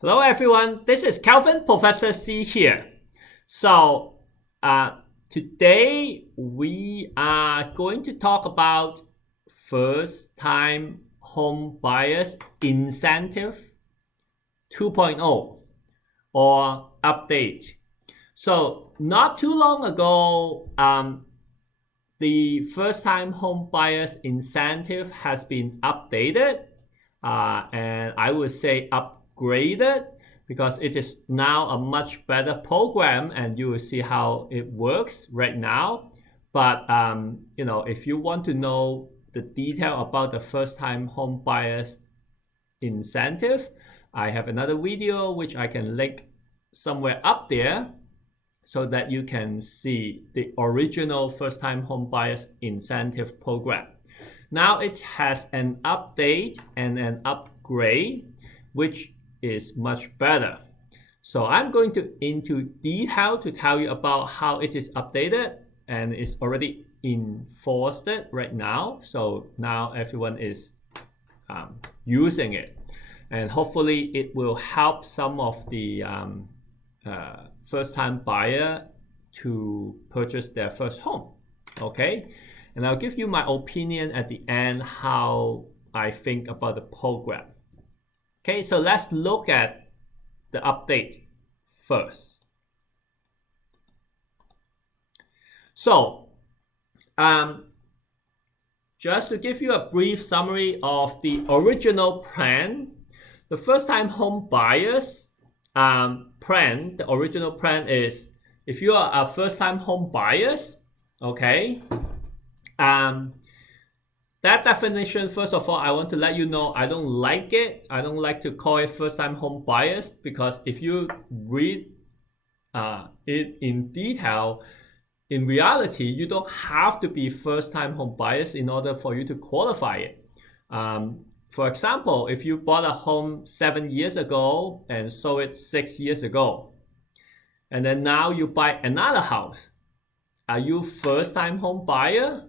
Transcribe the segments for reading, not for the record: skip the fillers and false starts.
Hello everyone, this is Calvin Professor C here. So today we are going to talk about first-time home buyers incentive 2.0 or update. So not too long ago, the first-time home buyers incentive has been updated, and I would say upgraded, because it is now a much better program, and you will see how it works right now. But if you want to know the detail about the first-time home buyers incentive, I have another video which I can link somewhere up there, so that you can see the original first-time home buyers incentive program. Now it has an update and an upgrade, which is much better. So I'm going into detail to tell you about how it is updated, and it's already enforced right now. So now everyone is using it, and hopefully it will help some of the first-time buyer to purchase their first home. Okay, and I'll give you my opinion at the end how I think about the program. Okay, so let's look at the update first. So just to give you a brief summary of the original plan, the first-time home buyers plan, the original plan is, if you are a first-time home buyers, okay, that definition, first of all, I want to let you know, I don't like it. I don't like to call it first-time home buyers, because if you read it in detail, in reality, you don't have to be first-time home buyers in order for you to qualify it. For example, if you bought a home 7 years ago and sold it 6 years ago, and then now you buy another house, are you first-time home buyer?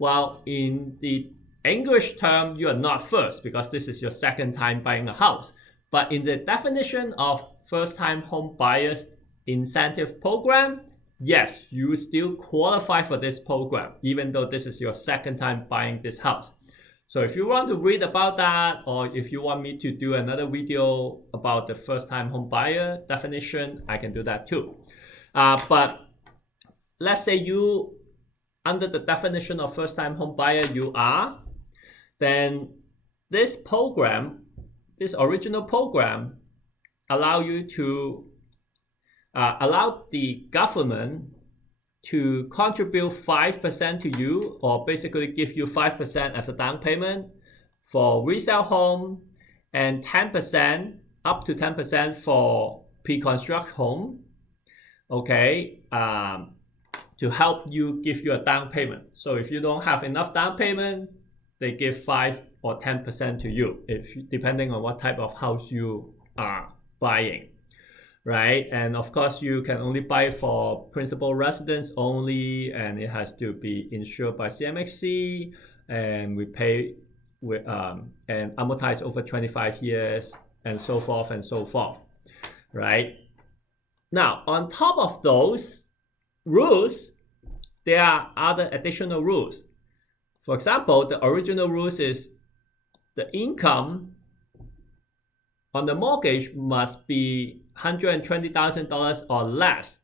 Well, in the English term, you are not first, because this is your second time buying a house. But in the definition of first-time home buyers incentive program, yes, you still qualify for this program, even though this is your second time buying this house. So if you want to read about that, or if you want me to do another video about the first-time home buyer definition, I can do that too. But let's say you, under the definition of first-time home buyer, you are, then this program, this original program, allow you to allow the government to contribute 5% to you, or basically give you 5% as a down payment for resale home, and 10%, up to 10% for pre-construct home, okay, to help you, give you a down payment. So if you don't have enough down payment, they give 5 or 10% to you, depending on what type of house you are buying. Right, and of course you can only buy for principal residence only, and it has to be insured by CMHC, and we pay with and amortize over 25 years, and so forth and so forth. Right, now on top of those rules, there are other additional rules. For example, the original rules is the income on the mortgage must be $120,000 or less,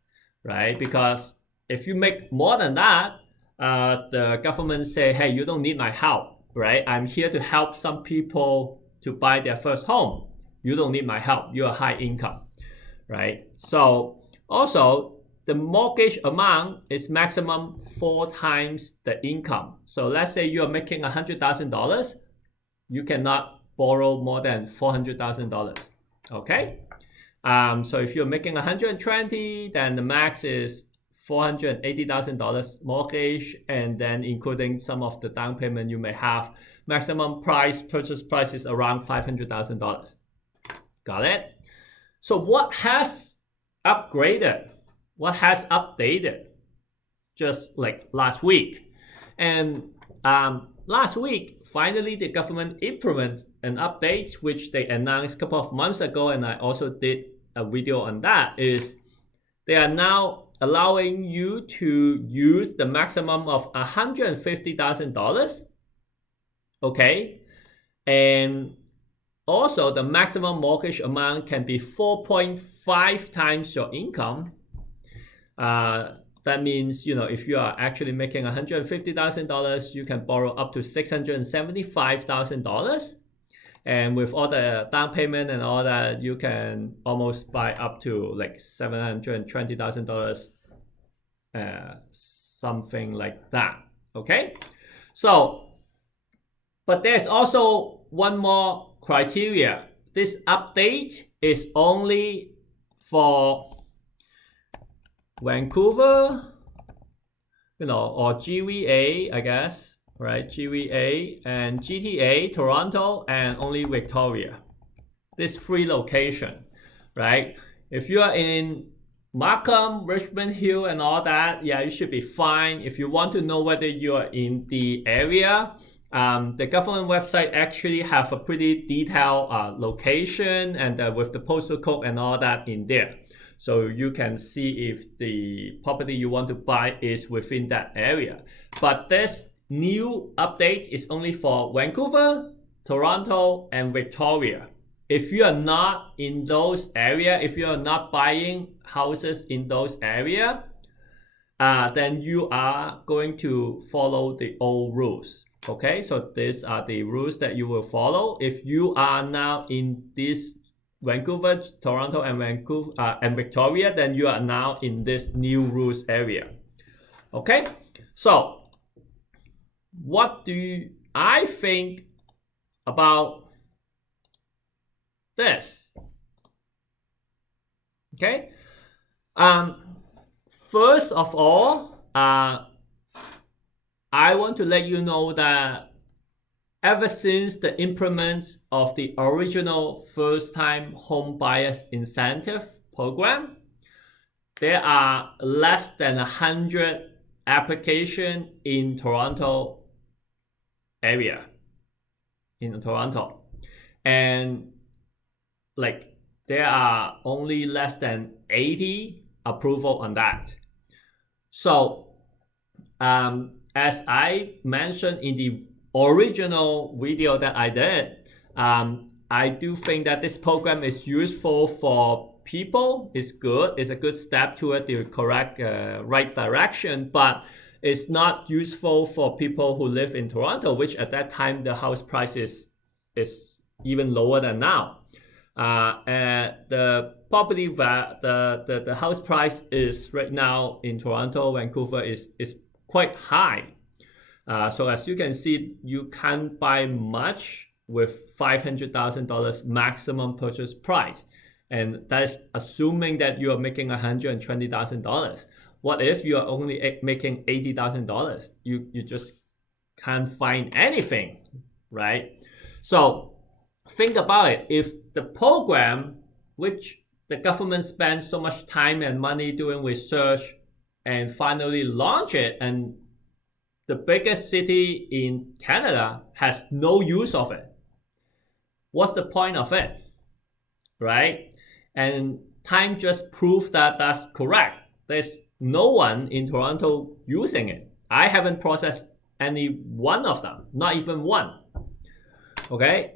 right? Because if you make more than that, the government say, hey, you don't need my help, right? I'm here to help some people to buy their first home. You don't need my help. You're high income, right? So also, the mortgage amount is maximum 4 times the income. So let's say you're making $100,000, you cannot borrow more than $400,000, okay? So if you're making 120, then the max is $480,000 mortgage, and then including some of the down payment you may have, maximum purchase price is around $500,000. Got it? So what has upgraded? What has updated? Just like last week. And last week, finally the government implement an update, which they announced a couple of months ago, and I also did a video on that, is they are now allowing you to use the maximum of $150,000, okay? And also the maximum mortgage amount can be 4.5 times your income. That means, if you are actually making $150,000, you can borrow up to $675,000. And with all the down payment and all that, you can almost buy up to like $720,000, something like that. Okay? So, but there's also one more criteria. This update is only for Vancouver, or GVA, I guess, right? GVA and GTA, Toronto, and only Victoria. This 3 location, right? If you are in Markham, Richmond Hill, and all that, yeah, you should be fine. If you want to know whether you are in the area, the government website actually have a pretty detailed location and with the postal code and all that in there. So you can see if the property you want to buy is within that area. But this new update is only for Vancouver, Toronto, and Victoria. If you are not in those areas, if you are not buying houses in those areas, then you are going to follow the old rules. Okay, so these are the rules that you will follow. If you are now in this Vancouver, Toronto, and Victoria, then you are now in this new rules area. Okay, so what do I think about this? Okay, first of all, I want to let you know that ever since the implement of the original first-time home buyers incentive program, there are less than 100 applications in Toronto area, in Toronto, and like there are only less than 80 approval on that. So as I mentioned in the original video that I did, I do think that this program is useful for people. It's good. It's a good step toward the correct, right direction, but it's not useful for people who live in Toronto, which at that time the house price is even lower than now. And the property the house price is right now in Toronto, Vancouver is quite high. So as you can see, you can't buy much with $500,000 maximum purchase price. And that is assuming that you are making $120,000. What if you are only making $80,000? You just can't find anything, right? So think about it. If the program, which the government spends so much time and money doing research and finally launch it, and the biggest city in Canada has no use of it, what's the point of it, right? And time just proved that that's correct. There's no one in Toronto using it. I haven't processed any one of them, not even one. Okay,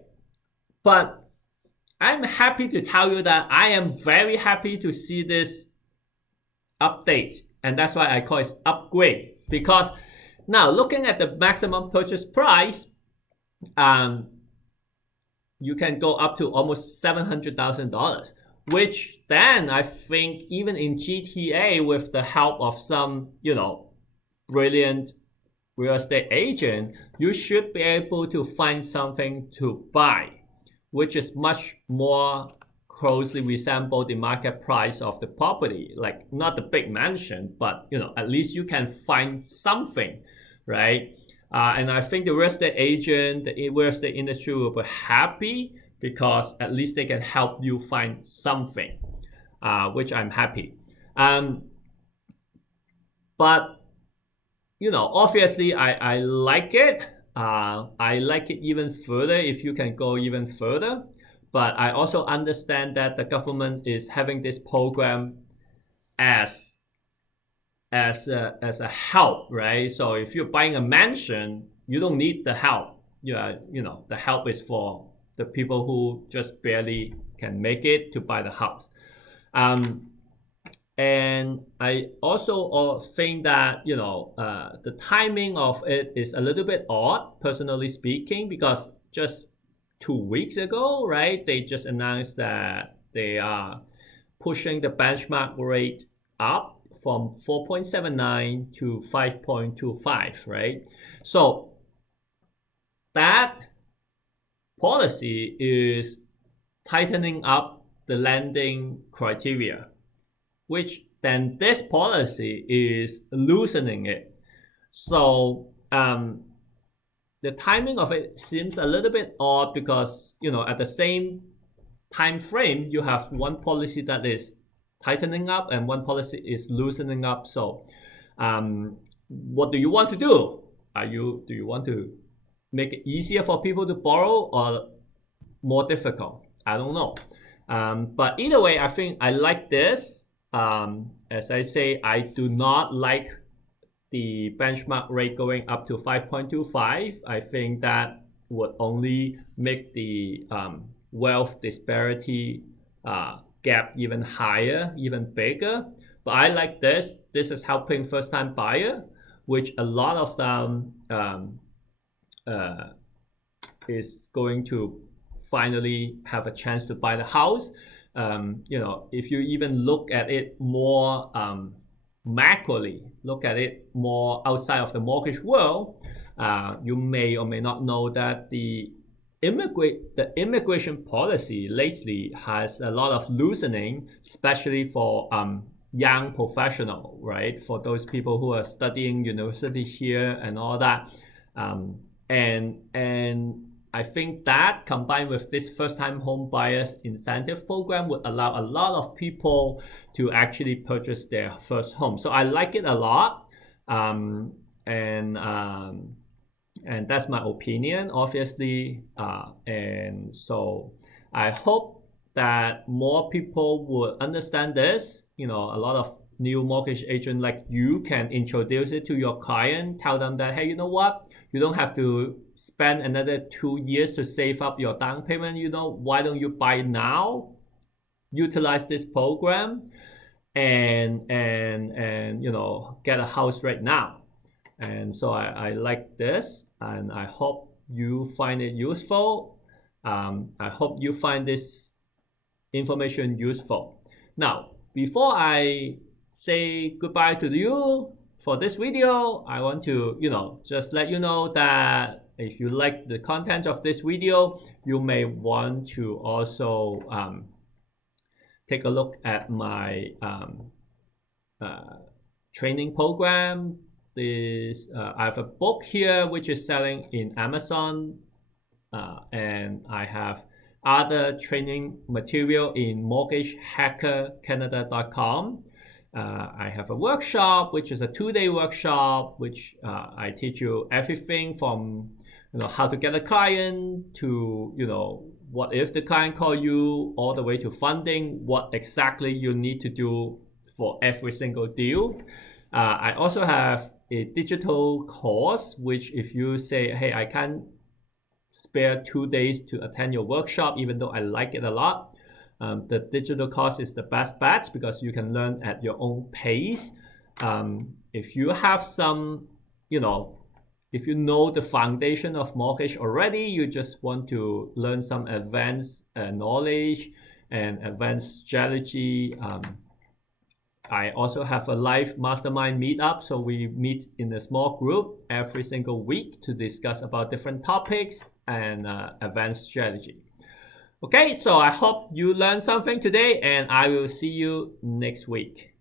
but I'm happy to tell you that I am very happy to see this update, and that's why I call it upgrade, because now looking at the maximum purchase price, you can go up to almost $700,000, which then I think even in GTA, with the help of some, brilliant real estate agent, you should be able to find something to buy, which is much more closely resemble the market price of the property, like not the big mansion, but at least you can find something, right? And I think the real estate agent, the real estate industry will be happy because at least they can help you find something, which I'm happy. But obviously I like it. I like it even further if you can go even further. But I also understand that the government is having this program as a help, right? So if you're buying a mansion, you don't need the help. The help is for the people who just barely can make it to buy the house. And I also think that the timing of it is a little bit odd, personally speaking, because just 2 weeks ago, right, they just announced that they are pushing the benchmark rate up from 4.79 to 5.25, right? So that policy is tightening up the lending criteria, which then this policy is loosening it. So the timing of it seems a little bit odd because at the same time frame you have one policy that is tightening up and one policy is loosening up. So what do you want to do? Do you want to make it easier for people to borrow or more difficult? I don't know. But either way, I think I like this. As I say, I do not like the benchmark rate going up to 5.25. I think that would only make the wealth disparity gap even higher, even bigger. But I like this. This is helping first-time buyer, which a lot of them is going to finally have a chance to buy the house. If you even look at it more macroly, look at it more outside of the mortgage world, you may or may not know that the immigration policy lately has a lot of loosening, especially for young professional, right? For those people who are studying university here and all that, and I think that combined with this first-time home buyers incentive program would allow a lot of people to actually purchase their first home. So I like it a lot, and that's my opinion, obviously. And so I hope that more people would understand this. A lot of new mortgage agent like you can introduce it to your client, tell them that, hey, you know what? You don't have to spend another 2 years to save up your down payment. Why don't you buy now? Utilize this program and get a house right now. And so I like this, and I hope you find it useful. I hope you find this information useful. Now, before I say goodbye to you for this video, I want to just let you know that if you like the content of this video, you may want to also take a look at my training program. I have a book here which is selling in Amazon, and I have other training material in mortgagehackercanada.com. I have a workshop, which is a 2-day workshop, which I teach you everything from how to get a client to what if the client call you, all the way to funding, what exactly you need to do for every single deal. I also have a digital course, which if you say, hey, I can't spare 2 days to attend your workshop, even though I like it a lot, the digital course is the best bet because you can learn at your own pace. If you have some, if you know the foundation of mortgage already, you just want to learn some advanced knowledge and advanced strategy. I also have a live mastermind meetup, so we meet in a small group every single week to discuss about different topics and advanced strategy. Okay, so I hope you learned something today, and I will see you next week.